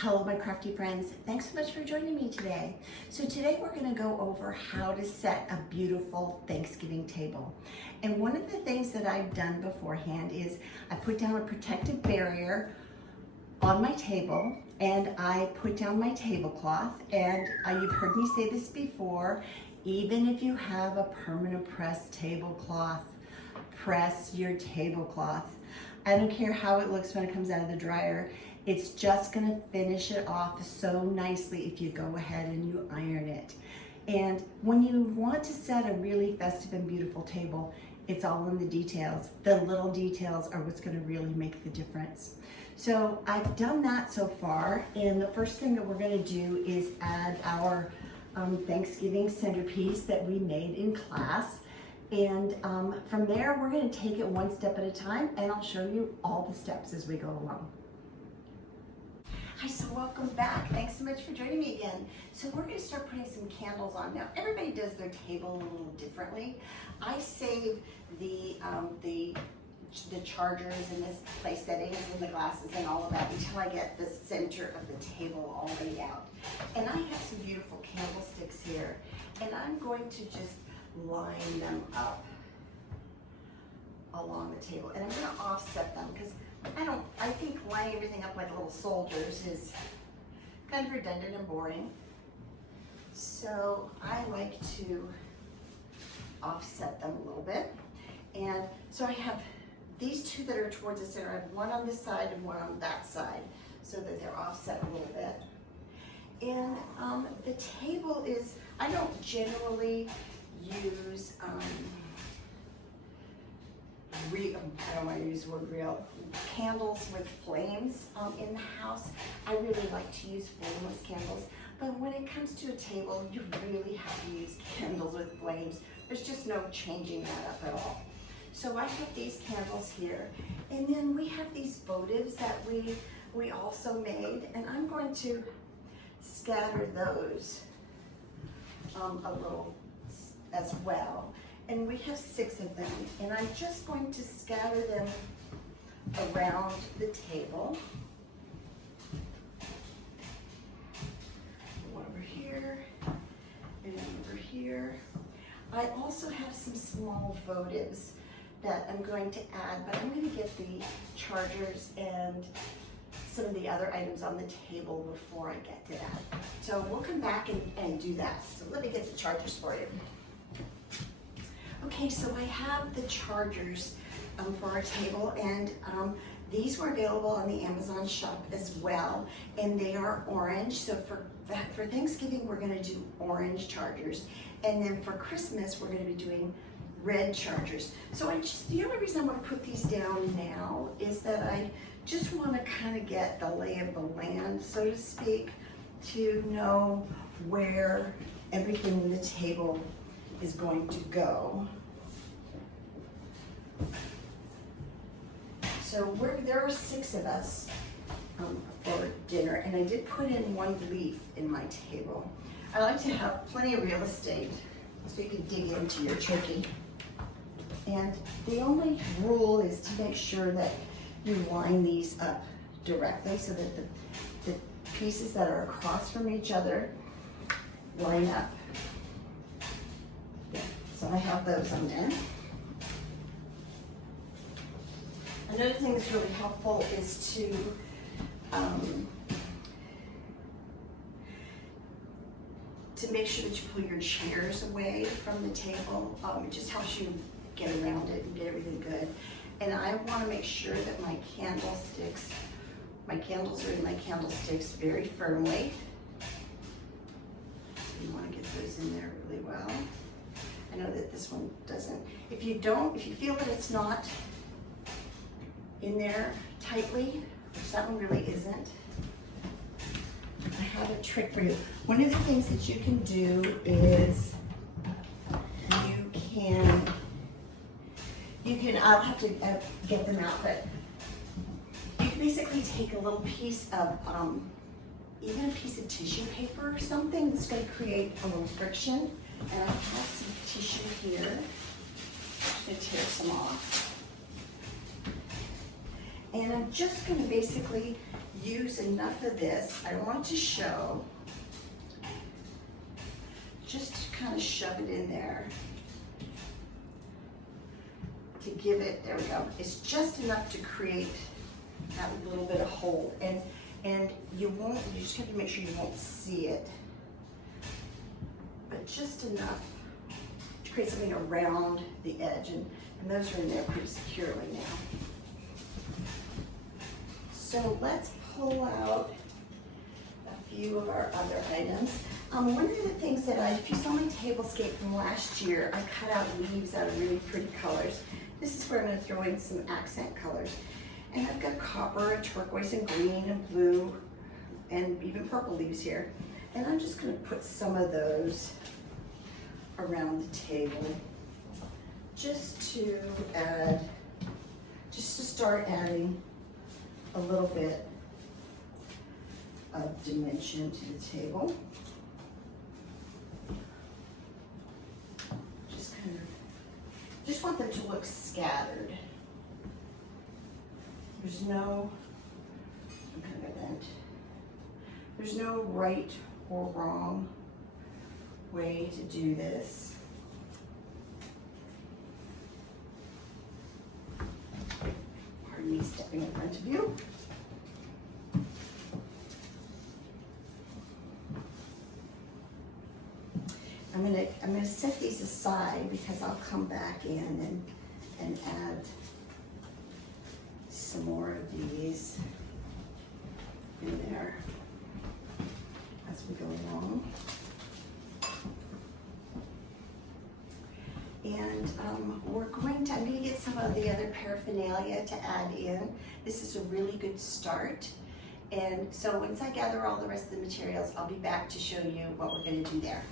Hello, my crafty friends. Thanks so much for joining me today. So today we're going to go over how to set a beautiful Thanksgiving table. And one of the things that I've done beforehand is I put down a protective barrier on my table, and I put down my tablecloth. And you've heard me say this before, even if you have a permanent press tablecloth, press your tablecloth. I don't care how it looks when it comes out of the dryer. It's just gonna finish it off so nicely if you go ahead and you iron it. And when you want to set a really festive and beautiful table, it's all in the details. The little details are what's gonna really make the difference. So I've done that so far, and the first thing that we're gonna do is add our Thanksgiving centerpiece that we made in class. And from there, we're gonna take it one step at a time, and I'll show you all the steps as we go along. Hi, so welcome back. Thanks so much for joining me again. So we're gonna start putting some candles on. Now, everybody does their table a little differently. I save the chargers and the place settings and the glasses and all of that until I get the center of the table all laid out. And I have some beautiful candlesticks here, and I'm going to just line them up along the table. And I'm gonna offset them because I think lining everything up like little soldiers is kind of redundant and boring. So I like to offset them a little bit. And so I have these two that are towards the center. I have one on this side and one on that side so that they're offset a little bit. And the table is, I don't generally use, I don't want to use the word real, candles with flames in the house. I really like to use flameless candles, but when it comes to a table, you really have to use candles with flames. There's just no changing that up at all. So I have these candles here, and then we have these votives that we also made, and I'm going to scatter those a little as well. And we have 6 of them, and I'm just going to scatter them around the table. One over here, and over here. I also have some small votives that I'm going to add, but I'm going to get the chargers and some of the other items on the table before I get to that. So we'll come back and do that. So let me get the chargers for you. Okay, so I have the chargers for our table, and these were available on the Amazon shop as well, and they are orange. So for Thanksgiving, we're gonna do orange chargers, and then for Christmas, we're gonna be doing red chargers. So the only reason I wanna put these down now is that I just wanna kinda get the lay of the land, so to speak, to know where everything in the table is going to go. So there are 6 of us for dinner, and I did put in 1 leaf in my table. I like to have plenty of real estate so you can dig into your turkey. And the only rule is to make sure that you line these up directly so that the pieces that are across from each other line up. So I have those on there. Another thing that's really helpful is to make sure that you pull your chairs away from the table. It just helps you get around it and get everything good. And I want to make sure that my candles are in my candlesticks very firmly. You want to get those in there really well. I know that this one doesn't. If you feel that it's not in there tightly, which that one really isn't, I have a trick for you. One of the things that you can do is I'll have to get them out, but you can basically take a little piece of, even a piece of tissue paper or something that's going to create a little friction. And I have some tissue here. I'm going to tear some off. And I'm just going to basically use enough of this. I want to show, just to kind of shove it in there to give it, there we go. It's just enough to create that little bit of hold. And you just have to make sure you won't see it. But just enough to create something around the edge. And those are in there pretty securely now. So let's pull out a few of our other items. One of the things that if you saw my tablescape from last year, I cut out leaves out of really pretty colors. This is where I'm going to throw in some accent colors. And I've got copper and turquoise and green and blue and even purple leaves here. And I'm just going to put some of those around the table just to start adding a little bit of dimension to the table. Just want them to look scattered. There's no, I'm kind of bent. There's no right or wrong way to do this. Pardon me stepping in front of you. I'm gonna set these aside because I'll come back in and add some more of these in there as we go along. And I'm going to get some of the other paraphernalia to add in. This is a really good start. And so once I gather all the rest of the materials, I'll be back to show you what we're going to do there.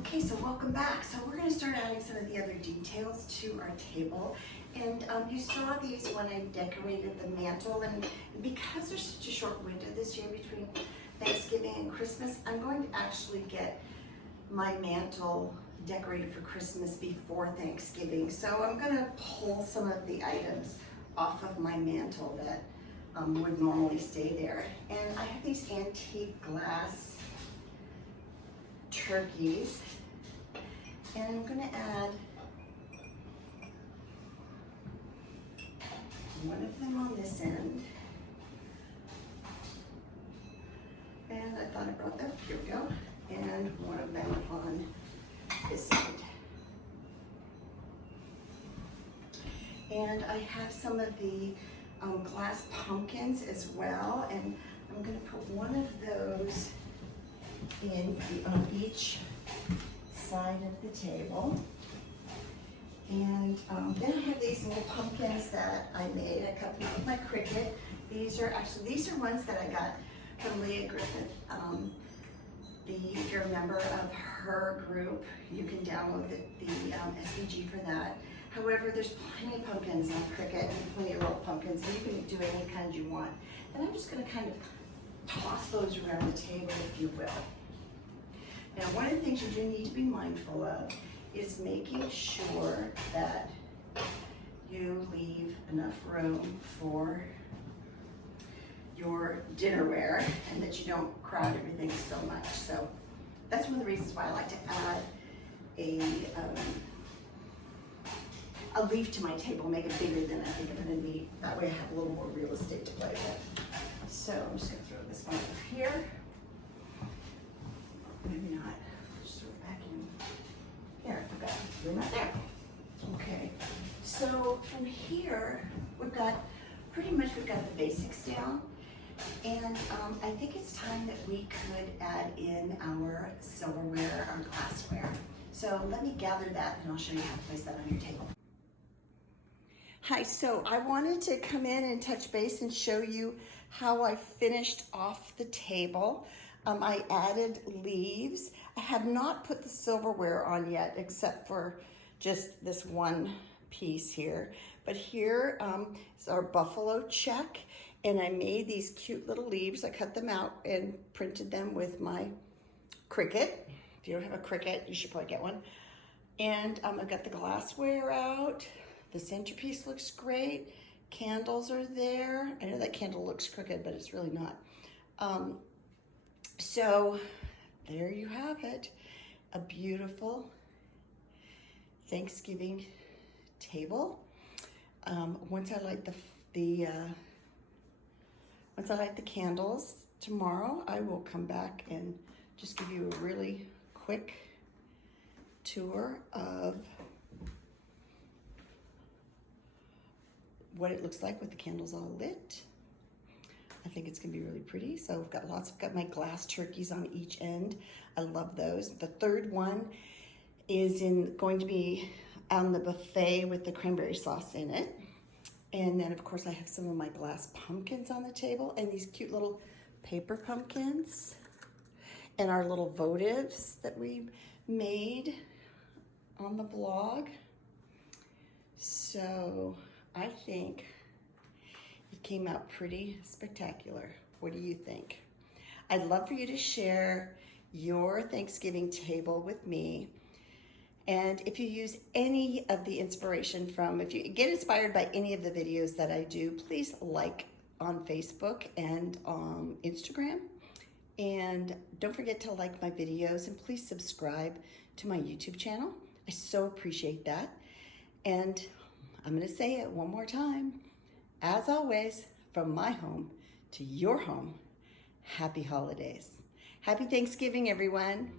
Okay, so welcome back. So we're going to start adding some of the other details to our table. And you saw these when I decorated the mantle. And because there's such a short window this year between Thanksgiving and Christmas, I'm going to actually get my mantle decorated for Christmas before Thanksgiving. So I'm going to pull some of the items off of my mantle that would normally stay there. And I have these antique glass turkeys. And I'm going to add one of them on this end. And I thought I brought that, here we go. And one of them on this end. And I have some of the glass pumpkins as well. And I'm going to put one of those on each side of the table. And then I have these little pumpkins that I made. I cut them with my Cricut. These are ones that I got from Leah Griffith. If you're a member of her group, you can download the SVG for that. However, there's plenty of pumpkins on Cricut and plenty of rolled pumpkins, and you can do any kind you want. And I'm just going to kind of toss those around the table, if you will. Now, one of the things you do need to be mindful of is making sure that you leave enough room for your dinnerware and that you don't crowd everything so much. So that's one of the reasons why I like to add a leaf to my table, make it bigger than I think I'm going to need. That way I have a little more real estate to play with. So I'm just going to throw this one over here. Maybe not. Just throw it back in. There, okay. We're not there. Okay. So from here, we've got the basics down. And I think it's time that we could add in our silverware, our glassware. So let me gather that and I'll show you how to place that on your table. Hi, so I wanted to come in and touch base and show you how I finished off the table. I added leaves. I have not put the silverware on yet, except for just this one piece here. But here is our buffalo check, and I made these cute little leaves. I cut them out and printed them with my Cricut. If you don't have a Cricut, you should probably get one. And I've got the glassware out, The centerpiece looks great. Candles are there. I know that candle looks crooked, but it's really not. So there you have it. A beautiful Thanksgiving table. Once I light the candles tomorrow, I will come back and just give you a really quick tour of what it looks like with the candles all lit. I think it's gonna be really pretty. So I've got my glass turkeys on each end. I love those. The third one is going to be on the buffet with the cranberry sauce in it. And then of course I have some of my glass pumpkins on the table and these cute little paper pumpkins and our little votives that we made on the blog. So I think it came out pretty spectacular. What do you think? I'd love for you to share your Thanksgiving table with me. And if you use any of the inspiration if you get inspired by any of the videos that I do, please like on Facebook and on Instagram. And don't forget to like my videos and please subscribe to my YouTube channel. I so appreciate that. And I'm gonna say it one more time. As always, from my home to your home, happy holidays. Happy Thanksgiving, everyone.